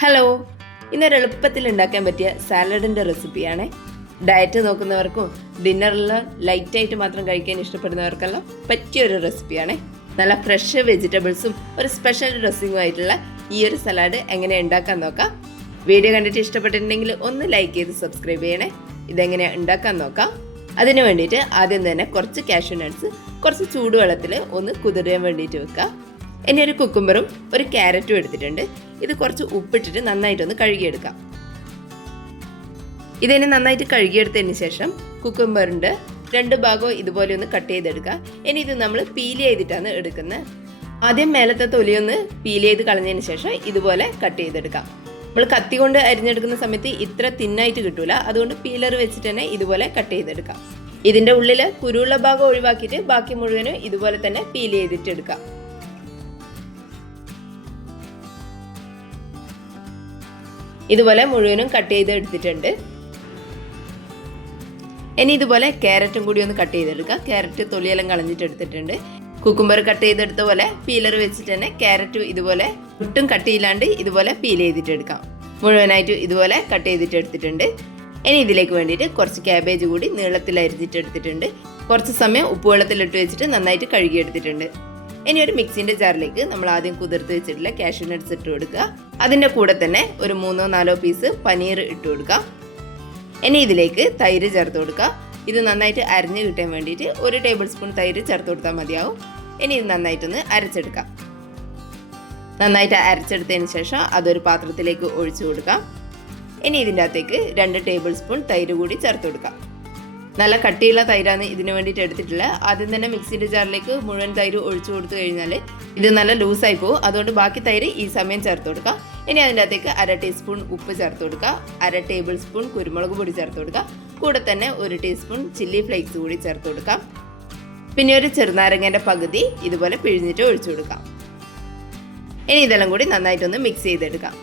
Hello, ഇന്നൊരു എളുപ്പത്തിൽ ഉണ്ടാക്കാൻ പറ്റിയ സാലഡിൻ്റെ റെസിപ്പിയാണ്. ഡയറ്റ് നോക്കുന്നവർക്കും ഡിന്നറിൽ ലൈറ്റായിട്ട് മാത്രം കഴിക്കാൻ ഇഷ്ടപ്പെടുന്നവർക്കെല്ലാം പറ്റിയൊരു റെസിപ്പിയാണ്. നല്ല ഫ്രഷ് വെജിറ്റബിൾസും ഒരു സ്പെഷ്യൽ ഡ്രസ്സിങ്ങും ഈ ഒരു സലാഡ് എങ്ങനെ ഉണ്ടാക്കാൻ നോക്കാം. വീഡിയോ കണ്ടിട്ട് ഇഷ്ടപ്പെട്ടിട്ടുണ്ടെങ്കിൽ ഒന്ന് ലൈക്ക് ചെയ്ത് സബ്സ്ക്രൈബ് ചെയ്യണേ. ഇതെങ്ങനെ ഉണ്ടാക്കാൻ നോക്കാം. അതിന് വേണ്ടിയിട്ട് ആദ്യം തന്നെ കുറച്ച് കാഷ്യൂ നട്ട്സ് കുറച്ച് ചൂടുവെള്ളത്തിൽ ഒന്ന് കുതിരാൻ വേണ്ടിയിട്ട് വെക്കുക. ഇനി ഒരു കുക്കുംബറും ഒരു ക്യാരറ്റും എടുത്തിട്ടുണ്ട്. ഇത് കുറച്ച് ഉപ്പിട്ടിട്ട് നന്നായിട്ടൊന്ന് കഴുകിയെടുക്കാം. ഇതിനെ നന്നായിട്ട് കഴുകിയെടുത്തതിന് ശേഷം കുക്കുംബറിൻ്റെ 2 ഭാഗവും ഇതുപോലെ ഒന്ന് കട്ട് ചെയ്തെടുക്കുക. ഇനി ഇത് നമ്മൾ പീൽ ചെയ്തിട്ടാണ് എടുക്കുന്നത്. ആദ്യം മേലത്തെ തൊലിയൊന്ന് പീൽ ചെയ്ത് കളഞ്ഞതിന് ശേഷം ഇതുപോലെ കട്ട് ചെയ്തെടുക്കാം. നമ്മൾ കത്തി കൊണ്ട് അരിഞ്ഞെടുക്കുന്ന സമയത്ത് ഇത്ര തിന്നായിട്ട് കിട്ടൂല, അതുകൊണ്ട് പീലർ വെച്ചിട്ട് തന്നെ ഇതുപോലെ കട്ട് ചെയ്തെടുക്കാം. ഇതിൻ്റെ ഉള്ളിൽ കുരുള്ള ഭാഗം ഒഴിവാക്കിയിട്ട് ബാക്കി മുഴുവനും ഇതുപോലെ തന്നെ പീൽ ചെയ്തിട്ട് എടുക്കാം. ഇതുപോലെ മുഴുവനും കട്ട് ചെയ്ത് എടുത്തിട്ടുണ്ട്. ഇനി ഇതുപോലെ ക്യാരറ്റും കൂടി ഒന്ന് കട്ട് ചെയ്തെടുക്കുക. ക്യാരറ്റ് തൊലിയെല്ലാം കളഞ്ഞിട്ട് എടുത്തിട്ടുണ്ട്. കുക്കുംബർ കട്ട് ചെയ്തെടുത്ത പോലെ പീലർ വെച്ചിട്ട് തന്നെ ക്യാരറ്റും ഇതുപോലെ ഒട്ടും കട്ട് ചെയ്യില്ലാണ്ട് ഇതുപോലെ പീൽ ചെയ്തിട്ട് എടുക്കാം. മുഴുവനായിട്ട് ഇതുപോലെ കട്ട് ചെയ്തിട്ട് എടുത്തിട്ടുണ്ട്. ഇനി ഇതിലേക്ക് വേണ്ടിയിട്ട് കുറച്ച് ക്യാബേജ് കൂടി നീളത്തിൽ അരിഞ്ഞിട്ട് എടുത്തിട്ടുണ്ട്. കുറച്ച് സമയം ഉപ്പുവെള്ളത്തിലിട്ട് വെച്ചിട്ട് നന്നായിട്ട് കഴുകിയെടുത്തിട്ടുണ്ട്. ഇനി ഒരു മിക്സിൻ്റെ ജാറിലേക്ക് നമ്മൾ ആദ്യം കുതിർത്ത് വെച്ചിട്ടുള്ള കാഷ്യൂ നട്ട്സ് ഇട്ട് കൊടുക്കുക. അതിൻ്റെ കൂടെ തന്നെ ഒരു 3-4 പീസ് പനീർ ഇട്ട് കൊടുക്കുക. ഇനി ഇതിലേക്ക് തൈര് ചേർത്ത് കൊടുക്കുക. ഇത് നന്നായിട്ട് അരിഞ്ഞ് കിട്ടാൻ വേണ്ടിയിട്ട് 1 ടേബിൾ സ്പൂൺ തൈര് ചേർത്ത് കൊടുത്താൽ മതിയാവും. ഇനി ഇത് നന്നായിട്ടൊന്ന് അരച്ചെടുക്കാം. നന്നായിട്ട് അരച്ചെടുത്തതിന് ശേഷം അതൊരു പാത്രത്തിലേക്ക് ഒഴിച്ചു കൊടുക്കാം. ഇനി ഇതിൻ്റെ അകത്തേക്ക് 2 ടേബിൾ സ്പൂൺ തൈര് കൂടി ചേർത്ത് കൊടുക്കാം. നല്ല കട്ടിയുള്ള തൈരാണ് ഇതിന് വേണ്ടിയിട്ട് എടുത്തിട്ടുള്ളത്. ആദ്യം തന്നെ മിക്സിൻ്റെ ജാറിലേക്ക് മുഴുവൻ തൈര് ഒഴിച്ചു കൊടുത്തു കഴിഞ്ഞാൽ ഇത് നല്ല ലൂസായി പോകും. അതുകൊണ്ട് ബാക്കി തൈര് ഈ സമയം ചേർത്ത് കൊടുക്കാം. ഇനി അതിൻ്റെ അകത്തേക്ക് 1/2 ടീസ്പൂൺ ഉപ്പ് ചേർത്ത് കൊടുക്കുക. 1/2 ടേബിൾ സ്പൂൺ കുരുമുളക് പൊടി ചേർത്ത് കൊടുക്കുക. കൂടെ തന്നെ 1 ടീസ്പൂൺ ചില്ലി ഫ്ലേക്സ് കൂടി ചേർത്ത് കൊടുക്കാം. പിന്നെ ഒരു ചെറുനാരങ്ങേൻ്റെ പകുതി ഇതുപോലെ പിഴിഞ്ഞിട്ട് ഒഴിച്ചു കൊടുക്കാം. ഇനി ഇതെല്ലാം കൂടി നന്നായിട്ടൊന്ന് മിക്സ് ചെയ്തെടുക്കാം.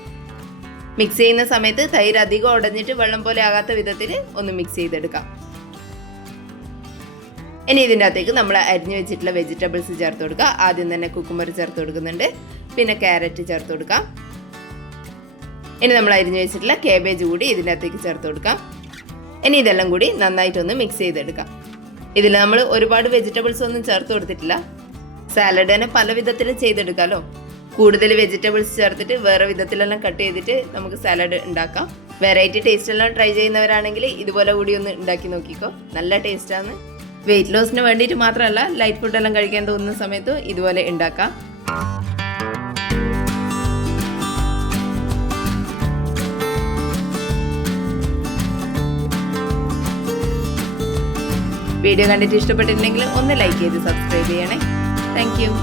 മിക്സ് ചെയ്യുന്ന സമയത്ത് തൈര് അധികം ഉടഞ്ഞിട്ട് വെള്ളം പോലെ ആകാത്ത വിധത്തിൽ ഒന്ന് മിക്സ് ചെയ്തെടുക്കാം. ഇനി ഇതിൻ്റെ അകത്തേക്ക് നമ്മൾ അരിഞ്ഞു വെച്ചിട്ടുള്ള വെജിറ്റബിൾസ് ചേർത്ത് കൊടുക്കുക. ആദ്യം തന്നെ കുക്കുംബർ ചേർത്ത് കൊടുക്കുന്നുണ്ട്. പിന്നെ ക്യാരറ്റ് ചേർത്ത് കൊടുക്കാം. ഇനി നമ്മൾ അരിഞ്ഞു വെച്ചിട്ടുള്ള കാബേജ് കൂടി ഇതിൻ്റെ അകത്തേക്ക് ചേർത്ത് കൊടുക്കാം. ഇനി ഇതെല്ലാം കൂടി നന്നായിട്ടൊന്ന് മിക്സ് ചെയ്തെടുക്കാം. ഇതിൽ നമ്മൾ ഒരുപാട് വെജിറ്റബിൾസ് ഒന്നും ചേർത്ത് കൊടുത്തിട്ടില്ല. സാലഡ് തന്നെ പല വിധത്തിൽ ചെയ്തെടുക്കാമല്ലോ. കൂടുതൽ വെജിറ്റബിൾസ് ചേർത്തിട്ട് വേറെ വിധത്തിലെല്ലാം കട്ട് ചെയ്തിട്ട് നമുക്ക് സാലഡ് ഉണ്ടാക്കാം. വെറൈറ്റി ടേസ്റ്റ് എല്ലാം ട്രൈ ചെയ്യുന്നവരാണെങ്കിൽ ഇതുപോലെ കൂടി ഒന്ന് ഉണ്ടാക്കി നോക്കിക്കോ. നല്ല ടേസ്റ്റാണ്. വെയിറ്റ് ലോസിന് വേണ്ടിയിട്ട് മാത്രമല്ല, ലൈറ്റ് ഫുഡെല്ലാം കഴിക്കാൻ തോന്നുന്ന സമയത്ത് ഇതുപോലെ ഉണ്ടാക്കാം. വീഡിയോ കണ്ടിട്ട് ഇഷ്ടപ്പെട്ടിട്ടുണ്ടെങ്കിൽ ഒന്ന് ലൈക്ക് ചെയ്ത് സബ്സ്ക്രൈബ് ചെയ്യണേ. Thank you.